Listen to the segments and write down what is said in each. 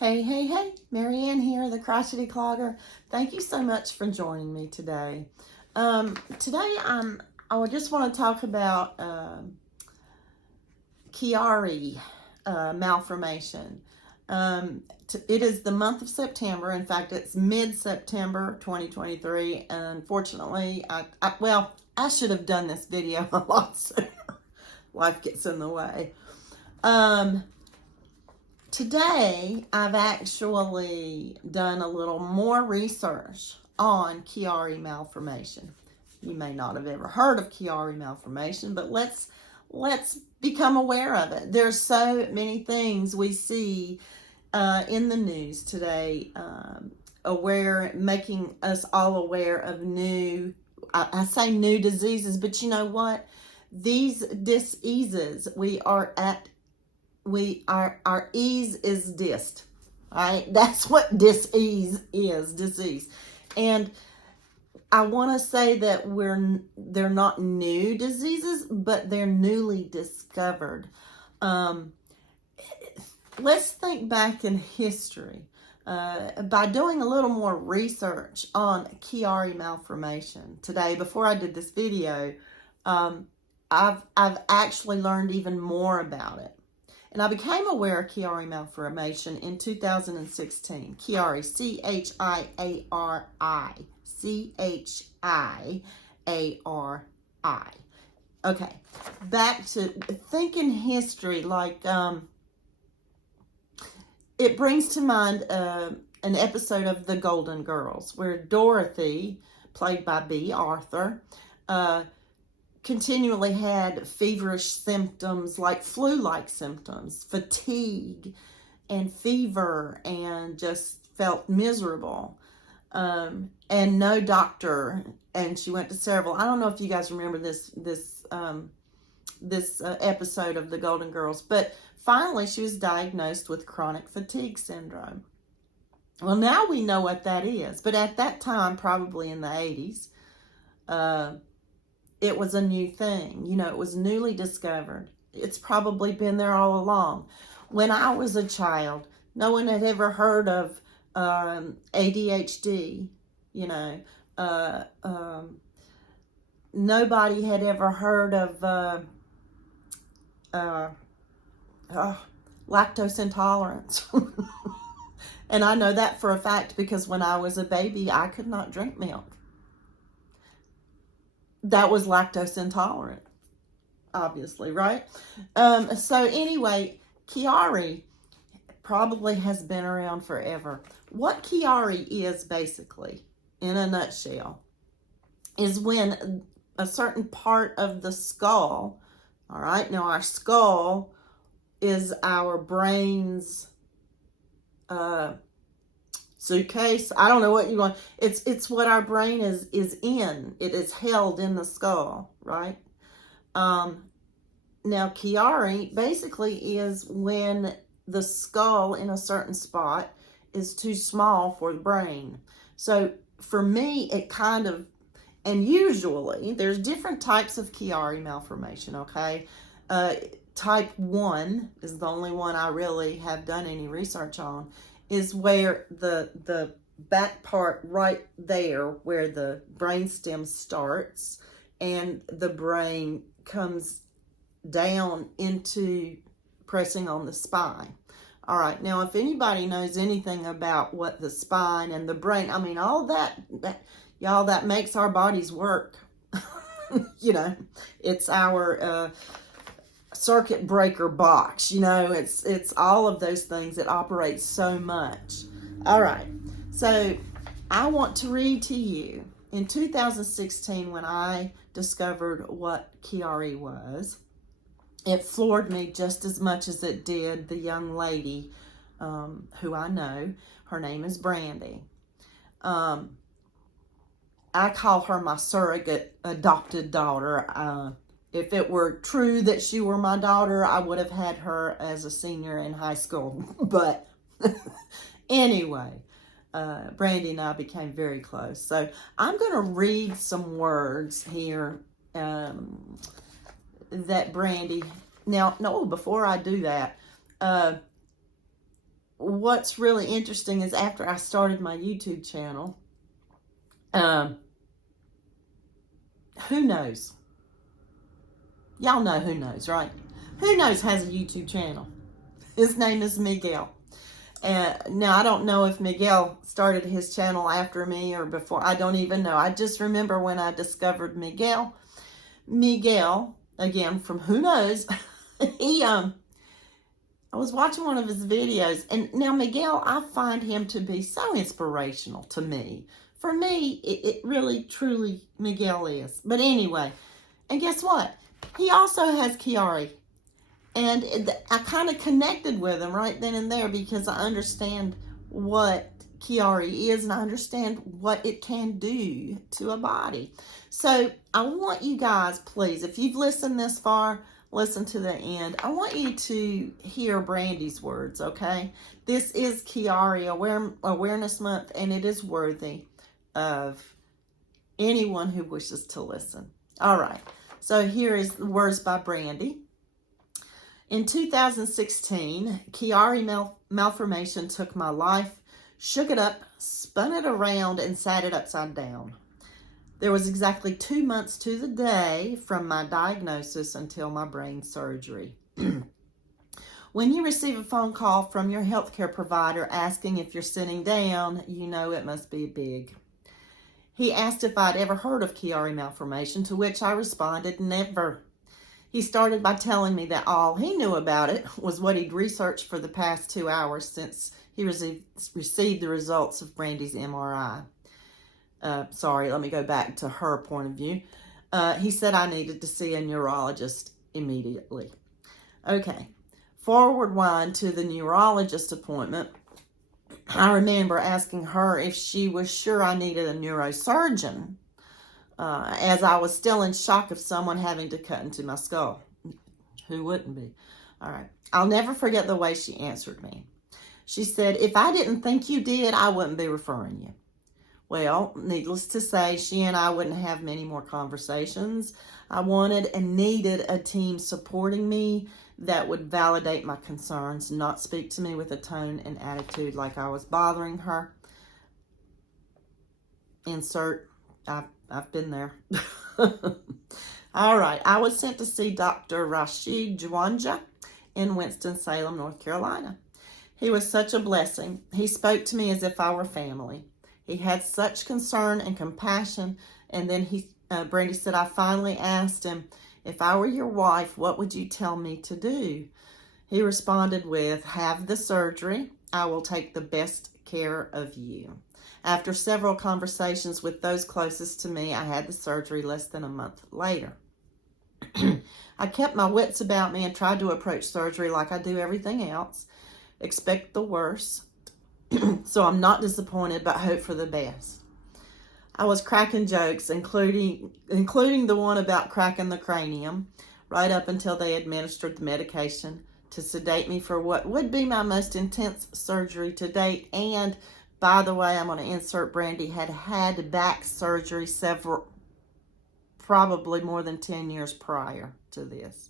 Hey, hey, hey, Marieanne here, the Crochety Clogger. Thank you so much for joining me today. Today I just want to talk about Chiari malformation. It is the month of September. In fact, it's mid-September 2023. Unfortunately, I should have done this video a lot sooner. Life gets in the way. Today, I've actually done a little more research on Chiari malformation. You may not have ever heard of Chiari malformation, but let's become aware of it. There's so many things we see in the news today, making us all aware of new, I say new diseases, but you know what? These diseases our ease is dist. Right? That's what disease is, disease. And I want to say that they're not new diseases, but they're newly discovered. Let's think back in history. By doing a little more research on Chiari malformation today, before I did this video, I've actually learned even more about it. And I became aware of Chiari malformation in 2016. Chiari, C-H-I-A-R-I. C-H-I-A-R-I. Okay, back to thinking history, like it brings to mind an episode of The Golden Girls where Dorothy, played by B. Arthur, continually had feverish symptoms like flu-like symptoms, fatigue and fever, and just felt miserable. And no doctor, and she went to several. I don't know if you guys remember this episode of The Golden Girls, but finally she was diagnosed with chronic fatigue syndrome. Well, now we know what that is, but at that time, probably in the 80s, it was a new thing. You know, it was newly discovered. It's probably been there all along. When I was a child, no one had ever heard of ADHD, you know. Nobody had ever heard of lactose intolerance. And I know that for a fact because when I was a baby, I could not drink milk. That was lactose intolerant, obviously, right? So anyway, Chiari probably has been around forever. What Chiari is basically, in a nutshell, is when a certain part of the skull, all right, now our skull is our brain's suitcase. I don't know what you want. It's what our brain is in. It is held in the skull, right? Now Chiari basically is when the skull in a certain spot is too small for the brain. So for me, it kind of, and usually there's different types of Chiari malformation, okay? Type 1 is the only one I really have done any research on, is where the back part right there where the brainstem starts and the brain comes down into pressing on the spine. All right, now if anybody knows anything about what the spine and the brain, I mean, all that y'all, that makes our bodies work. You know, it's our circuit breaker box, you know, it's all of those things that operate so much. All right, so I want to read to you in 2016 when I discovered what Chiari was. It floored me just as much as it did the young lady who I know. Her name is Brandy. I call her my surrogate adopted daughter. If it were true that she were my daughter, I would have had her as a senior in high school. But anyway, Brandy and I became very close. So I'm going to read some words here that Brandy... Now, no, before I do that, what's really interesting is after I started my YouTube channel, who knows? Y'all know who knows, right? Who knows has a YouTube channel? His name is Miguel. Now, I don't know if Miguel started his channel after me or before. I don't even know. I just remember when I discovered Miguel. Miguel, again, from who knows, I was watching one of his videos. And now, Miguel, I find him to be so inspirational to me. For me, it really, truly, Miguel is. But anyway, and guess what? He also has Chiari. And I kind of connected with him right then and there because I understand what Chiari is and I understand what it can do to a body. So I want you guys, please, if you've listened this far, listen to the end. I want you to hear Brandy's words, okay? This is Chiari Awareness Month, and it is worthy of anyone who wishes to listen. All right, so here is the words by Brandy. In 2016, Chiari Malformation took my life, shook it up, spun it around, and sat it upside down. There was exactly 2 months to the day from my diagnosis until my brain surgery. When you receive a phone call from your healthcare provider asking if you're sitting down, you know it must be big. He asked if I'd ever heard of Chiari Malformation, to which I responded, never. He started by telling me that all he knew about it was what he'd researched for the past 2 hours since he received the results of Brandy's MRI. Sorry, let me go back to her point of view. He said I needed to see a neurologist immediately. Okay, forward wind to the neurologist appointment. I remember asking her if she was sure I needed a neurosurgeon, as I was still in shock of someone having to cut into my skull. Who wouldn't be? All right. I'll never forget the way she answered me. She said, if I didn't think you did, I wouldn't be referring you. Well, needless to say, she and I wouldn't have many more conversations. I wanted and needed a team supporting me that would validate my concerns, not speak to me with a tone and attitude like I was bothering her. Insert, I've been there. All right. I was sent to see Dr. Rashid Jwanja in Winston-Salem, North Carolina. He was such a blessing. He spoke to me as if I were family. He had such concern and compassion. And then Brandy said, I finally asked him, if I were your wife, what would you tell me to do? He responded with, have the surgery. I will take the best care of you. After several conversations with those closest to me, I had the surgery less than a month later. I kept my wits about me and tried to approach surgery like I do everything else. Expect the worst. So I'm not disappointed, but hope for the best. I was cracking jokes, including the one about cracking the cranium, right up until they administered the medication to sedate me for what would be my most intense surgery to date. And by the way, I'm going to insert Brandy had back surgery probably more than 10 years prior to this.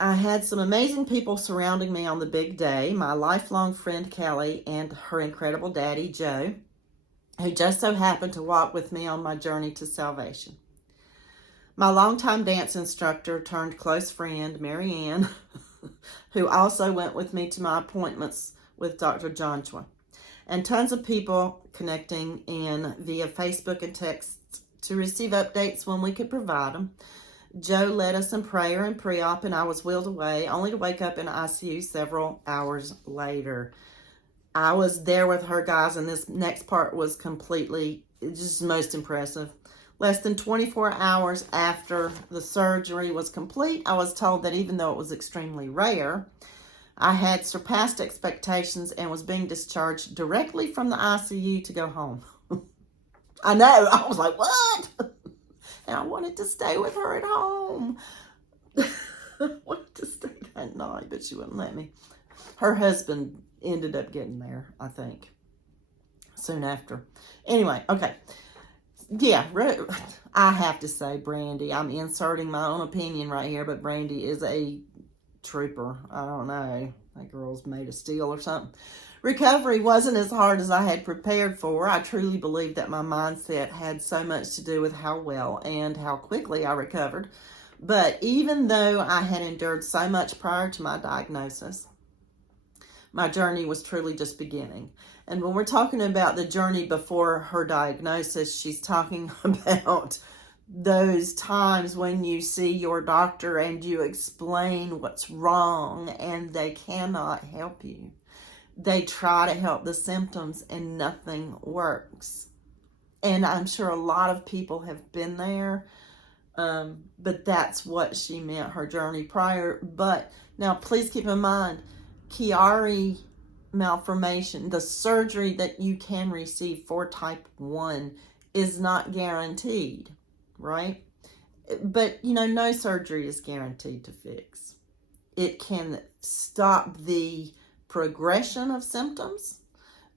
I had some amazing people surrounding me on the big day. My lifelong friend Kelly and her incredible daddy Joe, who just so happened to walk with me on my journey to salvation. My longtime dance instructor turned close friend Marieanne, who also went with me to my appointments with Dr. Joshua, and tons of people connecting in via Facebook and texts to receive updates when we could provide them. Joe led us in prayer and pre-op, and I was wheeled away, only to wake up in ICU several hours later. I was there with her, guys, and this next part was completely, just most impressive. Less than 24 hours after the surgery was complete, I was told that even though it was extremely rare, I had surpassed expectations and was being discharged directly from the ICU to go home. I know. I was like, what? And I wanted to stay with her at home. I wanted to stay that night, but she wouldn't let me. Her husband ended up getting there, I think, soon after. Anyway, okay. Yeah, I have to say, Brandy, I'm inserting my own opinion right here, but Brandy is a trooper. I don't know. that girl's made of steel or something. Recovery wasn't as hard as I had prepared for. I truly believe that my mindset had so much to do with how well and how quickly I recovered. But even though I had endured so much prior to my diagnosis, my journey was truly just beginning. And when we're talking about the journey before her diagnosis, she's talking about those times when you see your doctor and you explain what's wrong and they cannot help you. They try to help the symptoms and nothing works. And I'm sure a lot of people have been there, but that's what she meant, her journey prior. But now please keep in mind, Chiari malformation, the surgery that you can receive for type 1 is not guaranteed, right? But, no surgery is guaranteed to fix. It can stop the progression of symptoms,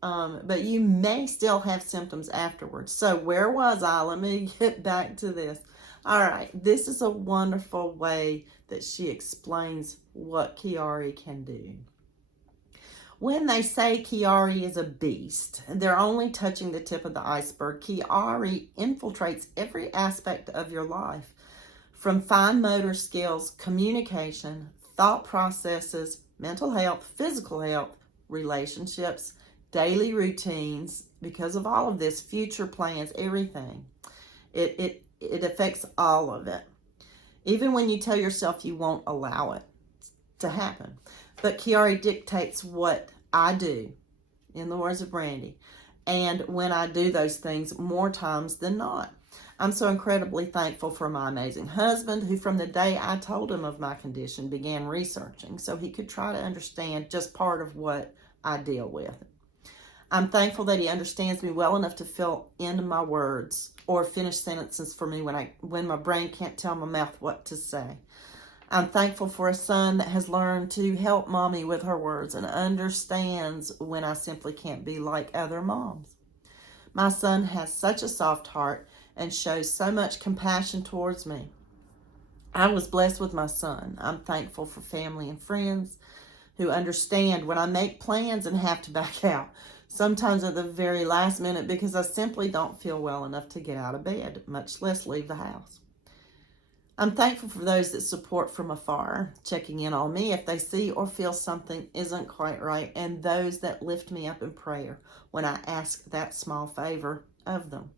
but you may still have symptoms afterwards. So where was I? Let me get back to this. All right, this is a wonderful way that she explains what Chiari can do. When they say Chiari is a beast, they're only touching the tip of the iceberg. Chiari infiltrates every aspect of your life, from fine motor skills, communication, thought processes, mental health, physical health, relationships, daily routines. Because of all of this, future plans, everything. It affects all of it. Even when you tell yourself you won't allow it to happen. But Chiari dictates what I do, in the words of Brandy. And when I do those things, more times than not. I'm so incredibly thankful for my amazing husband, who from the day I told him of my condition began researching so he could try to understand just part of what I deal with. I'm thankful that he understands me well enough to fill in my words or finish sentences for me when my brain can't tell my mouth what to say. I'm thankful for a son that has learned to help mommy with her words and understands when I simply can't be like other moms. My son has such a soft heart and shows so much compassion towards me. I was blessed with my son. I'm thankful for family and friends who understand when I make plans and have to back out, sometimes at the very last minute because I simply don't feel well enough to get out of bed, much less leave the house. I'm thankful for those that support from afar, checking in on me if they see or feel something isn't quite right, and those that lift me up in prayer when I ask that small favor of them.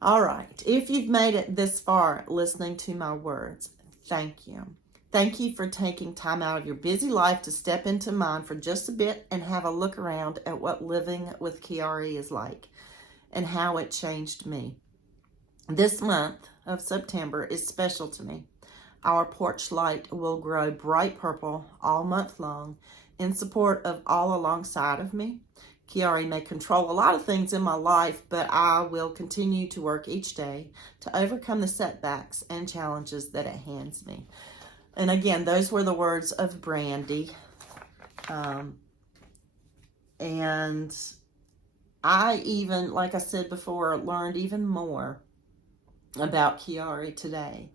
All right, if you've made it this far listening to my words, thank you. Thank you for taking time out of your busy life to step into mine for just a bit and have a look around at what living with Chiari is like and how it changed me. This month of September is special to me. Our porch light will grow bright purple all month long in support of all alongside of me. Chiari may control a lot of things in my life, but I will continue to work each day to overcome the setbacks and challenges that it hands me. And again, those were the words of Brandy. And I even, like I said before, learned even more about Chiari today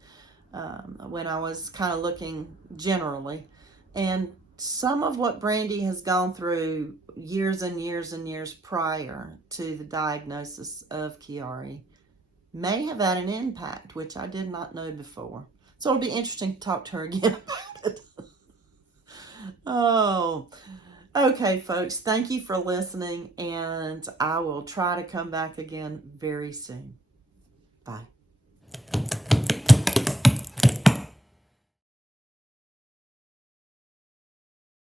when I was kind of looking generally. And some of what Brandy has gone through years and years and years prior to the diagnosis of Chiari may have had an impact, which I did not know before. So it'll be interesting to talk to her again about it. Oh, okay, folks. Thank you for listening, and I will try to come back again very soon. Bye.